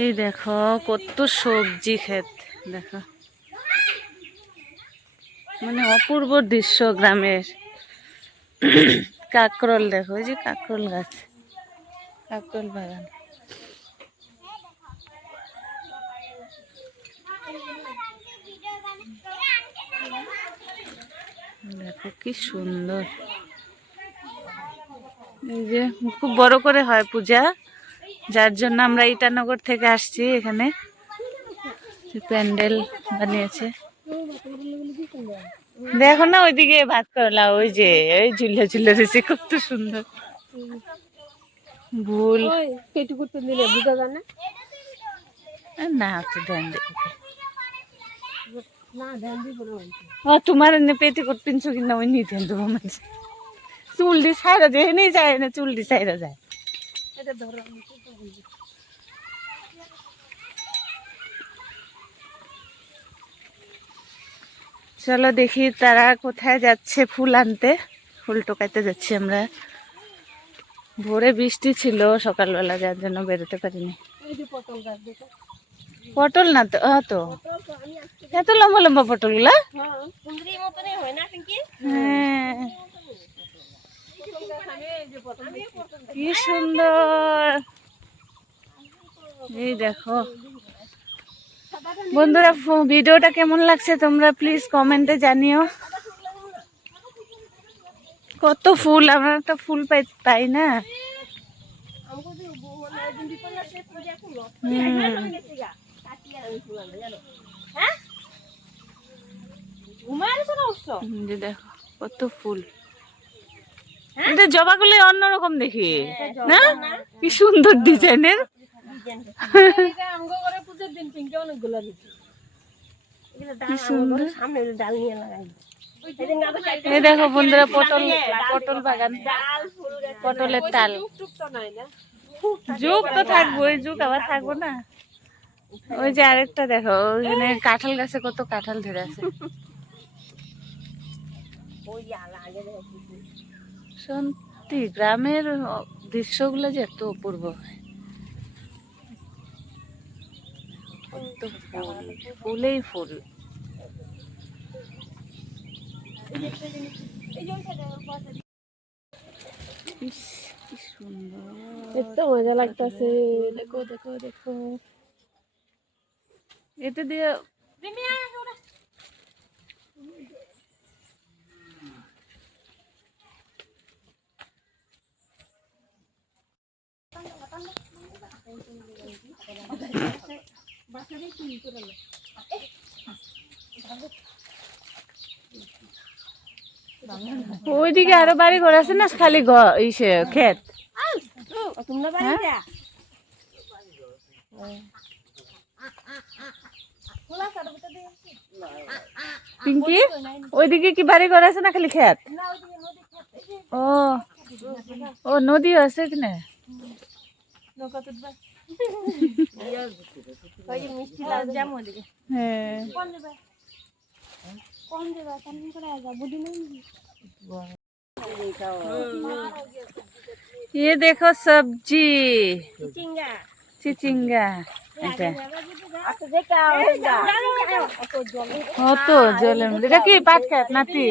এই দেখো কত সবজি ক্ষেত, দেখো মানে অপূর্ব দৃশ্য গ্রামের। কাকরোল দেখো, এই যে কাকরোল গাছ, কাকরোল বাগান। দেখো কি সুন্দর, এই যে খুব বড় করে হয় পূজা, যার জন্য আমরা ইটানগর থেকে আসছি। এখানে প্যান্ডেল বানিয়েছে, দেখো না ওইদিকে ভাত করলা, ওই যে ওই ঝুলে ঝুলে রয়েছে, কত সুন্দর। ভুল না তো ধ্যান তোমার পেটি কোট পিনছো কিনা ওই নিয়ে ধ্যান দেবো, মানে চুল দি সাইরা যায়, নেই যায় না, চুল দি সাইরা যায়। চলো দেখি তারা কোথায় যাচ্ছে ফুল আনতে, ফুল টোকাইতে যাচ্ছি আমরা। ভোরে বৃষ্টি ছিল সকালবেলা, যার জন্য বেরোতে পারিনি। পটল না তো, তো এত লম্বা লম্বা পটল গুলা, হ্যাঁ কি সুন্দর। এই দেখো বন্ধুরা, ভিডিওটা কেমন লাগছে তোমরা প্লিজ কমেন্টে জানিও। কত ফুল, আমরা তো ফুল পাই না। দেখো কত ফুল, জবা গুলো অন্যরকম দেখি না, কি সুন্দর ডিজাইনের। এই দেখো বন্ধুরা, পটল পটল বাগান, পটলের তাল। যুগ তো থাকবো, ওই যুগ আবার থাকবো না। ওই যে আরেকটা দেখো, ওইখানে কাঁঠাল গাছে কত কাঁঠাল ধরে আছে। সত্যি গ্রামের দৃশ্যগুলো যে এত অপূর্ব, ফুলেই ফুল। কি সুন্দর, এত মজা লাগতেছে। দেখো দেখো দেখো, এটা দিয়ে ওইদিকে আরো বাড়ি ঘর আছে না, খালি ইসে ক্ষেত। পিঙ্কি ওইদিকে কি বাড়ি ঘর আছে না, খালি ক্ষেত? ও ও নদী আছে কিনা? ये देखो सब्जी, चिचिंगा। तो जले এটা কি পাট খেত নাতি?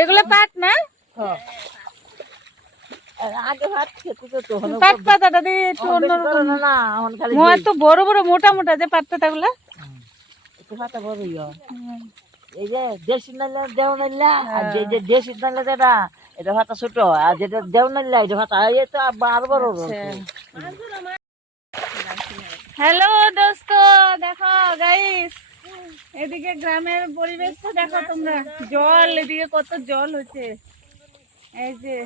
এগুলা পাট না? পাট পাতাটা দিয়ে একটু অন্যরকম না, তো বড় বড় মোটা মোটা যে পাট পাতাগুলা, একটু পাতা বড়। এই যে দেশি নাল্লা দেও নাল্লা, আর যে দেশি নাল্লা যেটা, এটা পাতা ছোট, আর যেটা দেও নাল্লা এটা পাতা এই তো আর বড়। হ্যালো দোস্ত, দেখো গাইস, এদিকে গ্রামের পরিবেশটা দেখো তোমরা। জল, এদিকে কত জল হচ্ছে। এই যে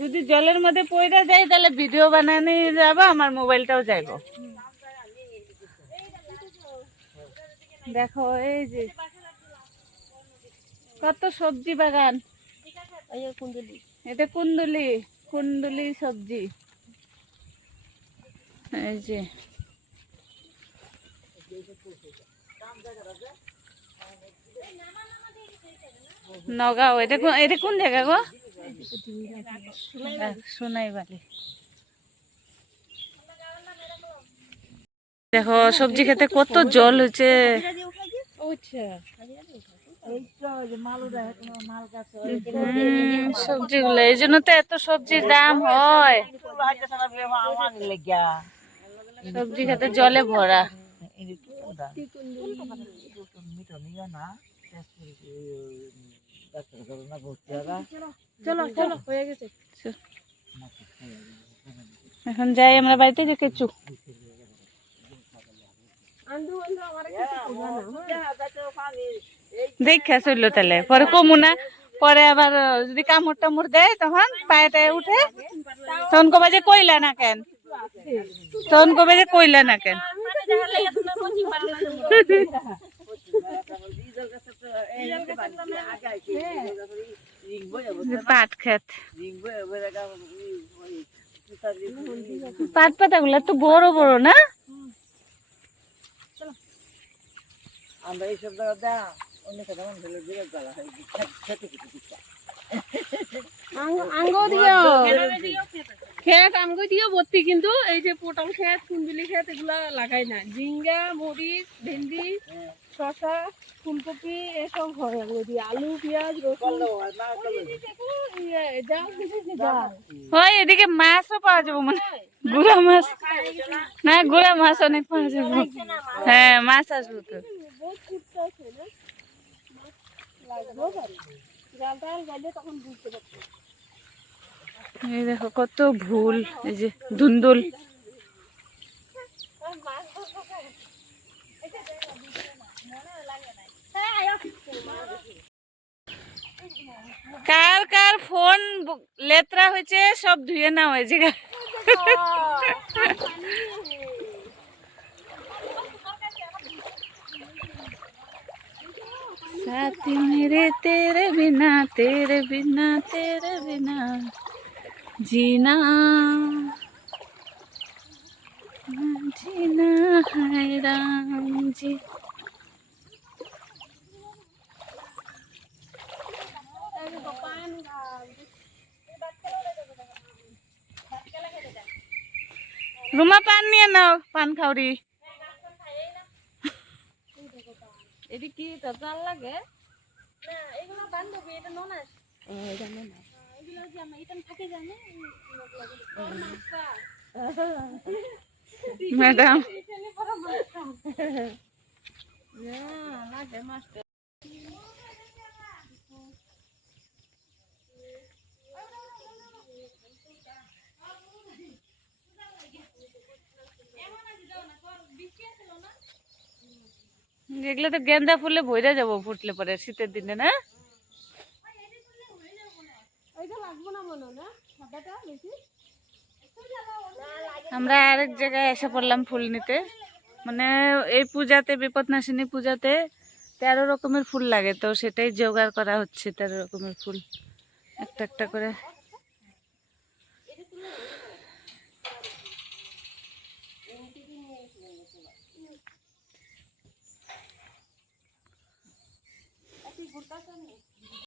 যদি জলের মধ্যে পড়ে যায় তাহলে ভিডিও বানানো যাবো, আমার মোবাইলটাও যাইবো। দেখো এই যে কত সবজি বাগান, এটা কুন্দুলি, কুন্দুলি সবজি। এই যে নগাঁও, এটা কোন জায়গা গো? সোনাইবাড়ি। দেখো সবজি খেতে কত জল হচ্ছে। সবজিগুলো এই জন্য তো এত সবজির দাম হয়। সবজি খেতে জলে ভরা। এখন যাই আমরা বাড়িতে, যে কেঁচু দেখা চললো তাহলে পরে কমু না। পরে আবার যদি কামড় টামড় দেয় তখন পায়ে টায়ে উঠে, তখন কবে যে কইলা না কেন, তখন কবে যে কইলা না কেন। পাট খেত, পাট পাতা গুলা তো বড় বড় না। আমরা এইসব জায়গা অন্য কথা মনে খেত আমগো দিয়েও ভর্তি, কিন্তু এই যে পটল খেত, কুন্দুলি খেত এগুলা লাগাই না। ঝিঙ্গা, মরিচ, ভেন্ডি, শসা, ফুলকপি এসব হয় আমগো দিয়ে। আলু, পেঁয়াজ, রসুন হয়। এদিকে মাছও পাওয়া যাবো, মানে গুড়া মাছ না, গুড়া মাছ অনেক পাওয়া যাবো। হ্যাঁ মাছ আসবো তো। এই দেখো কত ভুল, এই যে ধুন্দুল। কার কার ফোন লেত্রা হয়েছে সব ধুয়ে নাও এই জায়গা। साथी मेरे तेरे बिना जीना जीना है राम जी। রুমা পান নিয়ে নাও, পান খাওরি। এটি কি তোর জাল লাগে না? এগুলো বান্ধবী, এটা ননাস। এটা ননাস। এগুলো যে আমরা ইটান থাকে জানে ম্যাডাম। এগুলো তো গেন্দা ফুলে ভরে যাবো ফুটলে পরে শীতের দিনে না। আমরা আরেক জায়গায় এসে পড়লাম ফুল নিতে। মানে এই পূজাতে, বিপদনাশিনী পূজাতে 13 রকমের ফুল লাগে, তো সেটাই জোগাড় করা হচ্ছে। 13 রকমের ফুল একটা একটা করে।